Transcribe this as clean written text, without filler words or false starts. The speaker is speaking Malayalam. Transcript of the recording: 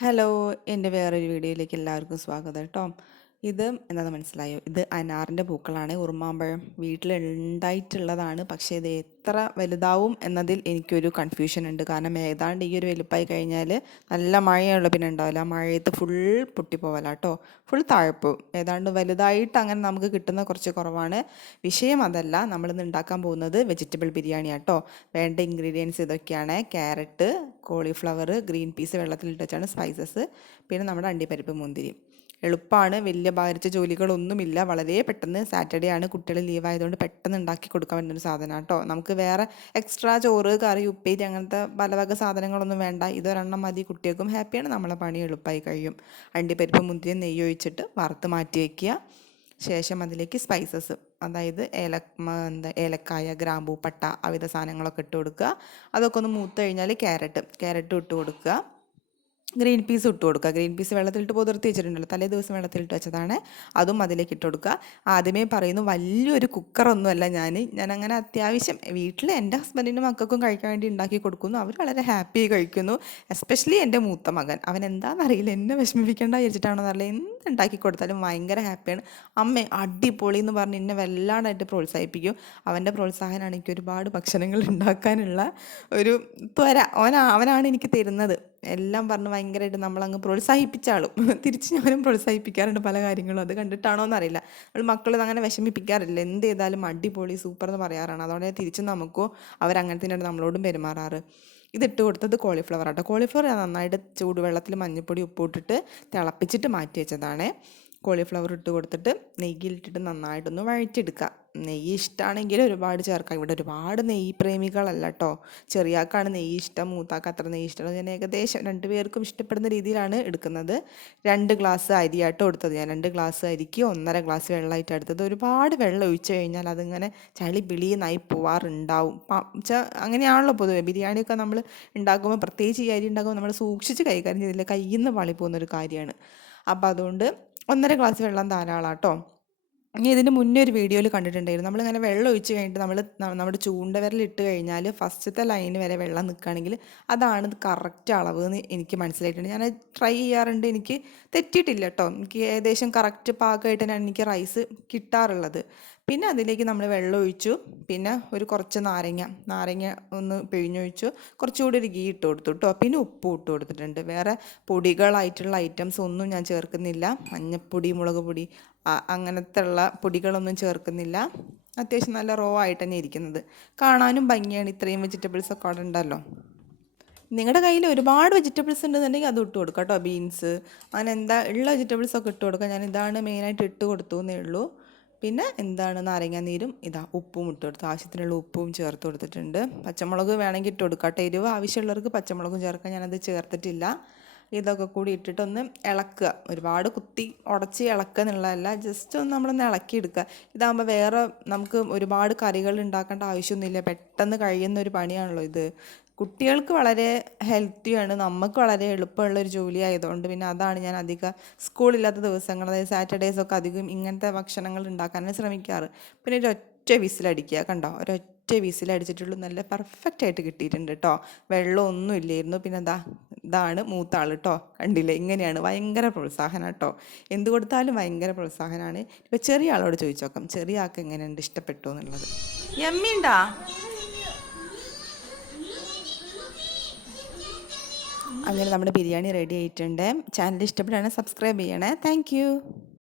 ഹലോ, എൻ്റെ വേറൊരു വീഡിയോയിലേക്ക് എല്ലാവർക്കും സ്വാഗതം കേട്ടോ. ഇത് എന്താണെന്ന് മനസ്സിലായോ? ഇത് അനാറിൻ്റെ പൂക്കളാണ്. ഉറുമാമ്പഴം വീട്ടിലുണ്ടായിട്ടുള്ളതാണ്. പക്ഷേ ഇത് എത്ര വലുതാവും എന്നതിൽ എനിക്കൊരു കൺഫ്യൂഷൻ ഉണ്ട്. കാരണം ഏതാണ്ട് ഈ ഒരു വലുപ്പമായി കഴിഞ്ഞാൽ നല്ല മഴയുള്ള പിന്നെ ഉണ്ടാവില്ല. ആ മഴയത്ത് ഫുൾ പൊട്ടിപ്പോവല കേട്ടോ. ഫുൾ താഴ്പ്പും ഏതാണ്ട് വലുതായിട്ട് അങ്ങനെ നമുക്ക് കിട്ടുന്ന കുറച്ച് കുറവാണ്. വിഷയം അതല്ല, നമ്മളിന്ന് ഉണ്ടാക്കാൻ പോകുന്നത് വെജിറ്റബിൾ ബിരിയാണി കേട്ടോ. വേണ്ട ഇൻഗ്രീഡിയൻസ് ഇതൊക്കെയാണ്: ക്യാരറ്റ്, കോളിഫ്ലവർ, ഗ്രീൻ പീസ് വെള്ളത്തിലിട്ട് വെച്ചാണ് സ്പൈസസ്, പിന്നെ നമ്മുടെ അണ്ടിപ്പരിപ്പ്, മുന്തിരി. എളുപ്പമാണ്, വലിയ ഭാരിച്ച ജോലികളൊന്നുമില്ല. വളരെ പെട്ടെന്ന്, സാറ്റർഡേ ആണ്, കുട്ടികൾ ലീവ് ആയതുകൊണ്ട് പെട്ടെന്ന് ഉണ്ടാക്കി കൊടുക്കാൻ പറ്റുന്നൊരു സാധനമാണ് കേട്ടോ. നമുക്ക് വേറെ എക്സ്ട്രാ ചോറ്, കറി, ഉപ്പേരി അങ്ങനത്തെ പല വക സാധനങ്ങളൊന്നും വേണ്ട. ഇതൊരെണ്ണം മതി. കുട്ടികൾക്കും ഹാപ്പിയാണ്, നമ്മളെ പണി എളുപ്പമായി കഴിയും. അണ്ടിപ്പരിപ്പ്, മുന്തിരി നെയ്യ് ഒഴിച്ചിട്ട് വറുത്ത് മാറ്റി വയ്ക്കുക. ശേഷം അതിലേക്ക് സ്പൈസസ്, അതായത് ഏലക്കായ, ഗ്രാമ്പൂ, പട്ട, അവിധ സാധനങ്ങളൊക്കെ ഇട്ട് കൊടുക്കുക. അതൊക്കെ ഒന്ന് മൂത്ത് കഴിഞ്ഞാൽ ക്യാരറ്റ് ഇട്ട് കൊടുക്കുക. ഗ്രീൻ പീസ് ഇട്ട് കൊടുക്കുക. ഗ്രീൻ പീസ് വെള്ളത്തിലിട്ട് പുതിർത്തി വെച്ചിട്ടുണ്ടല്ലോ, തലേ ദിവസം വെള്ളത്തിലിട്ട് വെച്ചതാണ്. അതും അതിലേക്ക് ഇട്ട് കൊടുക്കുക. ആദ്യമേ പറയുന്നു, വലിയൊരു കുക്കറൊന്നുമല്ല ഞാൻ അങ്ങനെ അത്യാവശ്യം വീട്ടിൽ എൻ്റെ ഹസ്ബൻഡിനും മക്കൾക്കും കഴിക്കാൻ വേണ്ടി ഉണ്ടാക്കി കൊടുക്കുന്നു. അവർ വളരെ ഹാപ്പി കഴിക്കുന്നു. എസ്പെഷ്യലി എൻ്റെ മൂത്ത മകൻ. അവൻ എന്താണെന്നറിയില്ല, എന്നെ വിഷമിപ്പിക്കേണ്ട വിചാരിച്ചിട്ടാണോ എന്നറിയില്ല, എന്തുണ്ടാക്കി കൊടുത്താലും ഭയങ്കര ഹാപ്പിയാണ്. അമ്മ അടിപൊളി എന്ന് പറഞ്ഞ് എന്നെ വല്ലാണ്ടായിട്ട് പ്രോത്സാഹിപ്പിക്കും. അവൻ്റെ പ്രോത്സാഹനമാണ് എനിക്ക് ഒരുപാട് ഭക്ഷണങ്ങൾ ഉണ്ടാക്കാനുള്ള ഒരു ത്വര. അവനാണ് എനിക്ക് തരുന്നത്. എല്ലാം പറഞ്ഞ് ഭയങ്കരമായിട്ട് നമ്മളങ്ങ് പ്രോത്സാഹിപ്പിച്ചാളും. തിരിച്ച് ഞാനും പ്രോത്സാഹിപ്പിക്കാറുണ്ട് പല കാര്യങ്ങളും. അത് കണ്ടിട്ടാണോ എന്നറിയില്ല, നമ്മൾ മക്കൾ അങ്ങനെ വിഷമിപ്പിക്കാറില്ല. എന്ത് ചെയ്താലും അടിപൊളി സൂപ്പർ എന്ന് പറയാറാണ്. അതോടെ തിരിച്ചും നമുക്കോ അവരങ്ങനെ തന്നെയാണ് നമ്മളോടും പെരുമാറാറ്. ഇതിട്ട് കൊടുത്തത് കോളിഫ്ലവർ ആട്ടോ. കോളിഫ്ലവർ നന്നായിട്ട് ചൂടുവെള്ളത്തിൽ മഞ്ഞൾപ്പൊടി ഉപ്പിട്ടിട്ട് തിളപ്പിച്ചിട്ട് മാറ്റി വെച്ചതാണ്. കോളിഫ്ലവർ ഇട്ട് കൊടുത്തിട്ട് നെയ്യിലിട്ടിട്ട് നന്നായിട്ടൊന്ന് വഴറ്റിയെടുക്കുക. നെയ്യ് ഇഷ്ടമാണെങ്കിൽ ഒരുപാട് ചേർക്കാം. ഇവിടെ ഒരുപാട് നെയ്യ് പ്രേമികളല്ല കേട്ടോ. ചെറിയാക്കാണ് നെയ്യ് ഇഷ്ടം, മൂത്താക്ക് അത്ര നെയ്യ് ഇഷ്ടമാണ്. ഞാൻ ഏകദേശം 2 പേർക്കും ഇഷ്ടപ്പെടുന്ന രീതിയിലാണ് എടുക്കുന്നത്. 2 ഗ്ലാസ് അരിയാട്ടോ എടുത്തത്. ഞാൻ 2 ഗ്ലാസ് അരിക്ക് 1.5 ഗ്ലാസ് വെള്ളമായിട്ട് എടുത്തത്. ഒരുപാട് വെള്ളം ഒഴിച്ചു കഴിഞ്ഞാൽ അതിങ്ങനെ ചളി പിളിയെന്നായി പോവാറുണ്ടാവും. അങ്ങനെയാണല്ലോ പൊതുവെ ബിരിയാണിയൊക്കെ നമ്മൾ ഉണ്ടാക്കുമ്പോൾ, പ്രത്യേകിച്ച് ഈ അരി ഉണ്ടാക്കുമ്പോൾ നമ്മൾ സൂക്ഷിച്ച് കൈകാര്യം ചെയ്തില്ല, കയ്യിൽ നിന്ന് വളി പോകുന്നൊരു കാര്യമാണ്. അപ്പോൾ അതുകൊണ്ട് 1.5 ഗ്ലാസ് വെള്ളം ധാരാളം കേട്ടോ. ഇനി ഇതിന് മുന്നേ ഒരു വീഡിയോയിൽ കണ്ടിട്ടുണ്ടായിരുന്നു, നമ്മളിങ്ങനെ വെള്ളം ഒഴിച്ച് കഴിഞ്ഞിട്ട് നമ്മുടെ ചൂണ്ടവിരലിട്ട് കഴിഞ്ഞാൽ ഫസ്റ്റത്തെ ലൈന് വരെ വെള്ളം നിൽക്കുകയാണെങ്കിൽ അതാണ് കറക്റ്റ് അളവ് എന്ന് എനിക്ക് മനസ്സിലായിട്ടുണ്ട്. ഞാൻ ട്രൈ ചെയ്യാറുണ്ട്, എനിക്ക് തെറ്റിയിട്ടില്ല കേട്ടോ. എനിക്ക് ഏകദേശം കറക്റ്റ് പാകമായിട്ട് തന്നെയാണ് എനിക്ക് റൈസ് കിട്ടാറുള്ളത്. പിന്നെ അതിലേക്ക് നമ്മൾ വെള്ളം ഒഴിച്ചു. പിന്നെ കുറച്ച് നാരങ്ങ ഒന്ന് പിഴിഞ്ഞൊഴിച്ചു. കുറച്ചുകൂടി ഒരു ഗീ ഇട്ട് കൊടുത്തു കേട്ടോ. പിന്നെ ഉപ്പും ഇട്ട് കൊടുത്തിട്ടുണ്ട്. വേറെ പൊടികളായിട്ടുള്ള ഐറ്റംസ് ഒന്നും ഞാൻ ചേർക്കുന്നില്ല. മഞ്ഞൾപ്പൊടി, മുളക് പൊടി അങ്ങനത്തെ ഉള്ള പൊടികളൊന്നും ചേർക്കുന്നില്ല. അത്യാവശ്യം നല്ല റോ ആയിട്ട് തന്നെ ഇരിക്കുന്നത്. കാണാനും ഭംഗിയാണ്. ഇത്രയും വെജിറ്റബിൾസ് ഒക്കെ അവിടെ ഉണ്ടല്ലോ. നിങ്ങളുടെ കയ്യിൽ ഒരുപാട് വെജിറ്റബിൾസ് ഉണ്ടെന്നുണ്ടെങ്കിൽ അത് ഇട്ട് കൊടുക്കാം കേട്ടോ. ബീൻസ് അങ്ങനെ എന്താ ഉള്ള വെജിറ്റബിൾസൊക്കെ ഇട്ട് കൊടുക്കാം. ഞാൻ ഇതാണ് മെയിനായിട്ട് ഇട്ട് കൊടുത്തു എന്നേ ഉള്ളൂ. പിന്നെ നാരങ്ങാനീരും ഉപ്പും ഇട്ട് കൊടുത്തു. ആവശ്യത്തിനുള്ള ഉപ്പും ചേർത്ത് കൊടുത്തിട്ടുണ്ട്. പച്ചമുളക് വേണമെങ്കിൽ ഇട്ട് കൊടുക്കാം കേട്ടോ. എരിവ് ആവശ്യമുള്ളവർക്ക് പച്ചമുളകും ചേർക്കാം. ഞാനത് ചേർത്തിട്ടില്ല. ഇതൊക്കെ കൂടി ഇട്ടിട്ടൊന്ന് ഇളക്കുക. ഒരുപാട് കുത്തി ഉടച്ച് ഇളക്കുക എന്നുള്ളതല്ല, ജസ്റ്റ് ഒന്ന് നമ്മളൊന്ന് ഇളക്കിയെടുക്കുക. ഇതാകുമ്പോൾ വേറെ നമുക്ക് ഒരുപാട് കറികൾ ഉണ്ടാക്കേണ്ട ആവശ്യമൊന്നുമില്ല. പെട്ടെന്ന് കഴിയുന്ന ഒരു പണിയാണല്ലോ ഇത്. കുട്ടികൾക്ക് വളരെ ഹെൽത്തിയാണ്, നമുക്ക് വളരെ എളുപ്പമുള്ളൊരു ജോലി ആയതുകൊണ്ട് പിന്നെ അതാണ് ഞാൻ അധികം സ്കൂളില്ലാത്ത ദിവസങ്ങൾ, അതായത് സാറ്റർഡേയ്സൊക്കെ അധികം ഇങ്ങനത്തെ ഭക്ഷണങ്ങൾ ഉണ്ടാക്കാനാണ് ശ്രമിക്കാറ്. പിന്നെ ഒരൊറ്റ വിസിലടിക്കുക. കണ്ടോ, ഒരൊറ്റ വിസിലടിച്ചിട്ടുള്ളൂ. നല്ല പെർഫെക്റ്റ് ആയിട്ട് കിട്ടിയിട്ടുണ്ട് കേട്ടോ. വെള്ളമൊന്നും ഇല്ലായിരുന്നു. പിന്നെ ഇതാണ് മൂത്ത ആൾ കേട്ടോ. കണ്ടില്ലേ, ഇങ്ങനെയാണ്. ഭയങ്കര പ്രോത്സാഹനം കേട്ടോ. എന്ത് കൊടുത്താലും ഭയങ്കര പ്രോത്സാഹനമാണ്. ഇപ്പോൾ ചെറിയ ആളോട് ചോദിച്ചോക്കാം, ചെറിയ ആൾക്ക് എങ്ങനെയുണ്ട്, ഇഷ്ടപ്പെട്ടു എന്നുള്ളത്. യമ്മിണ്ടാ? അങ്ങനെ നമ്മുടെ ബിരിയാണി റെഡി ആയിട്ടുണ്ട്. ചാനൽ ഇഷ്ടപ്പെടുകയാണെങ്കിൽ സബ്സ്ക്രൈബ് ചെയ്യണേ. താങ്ക്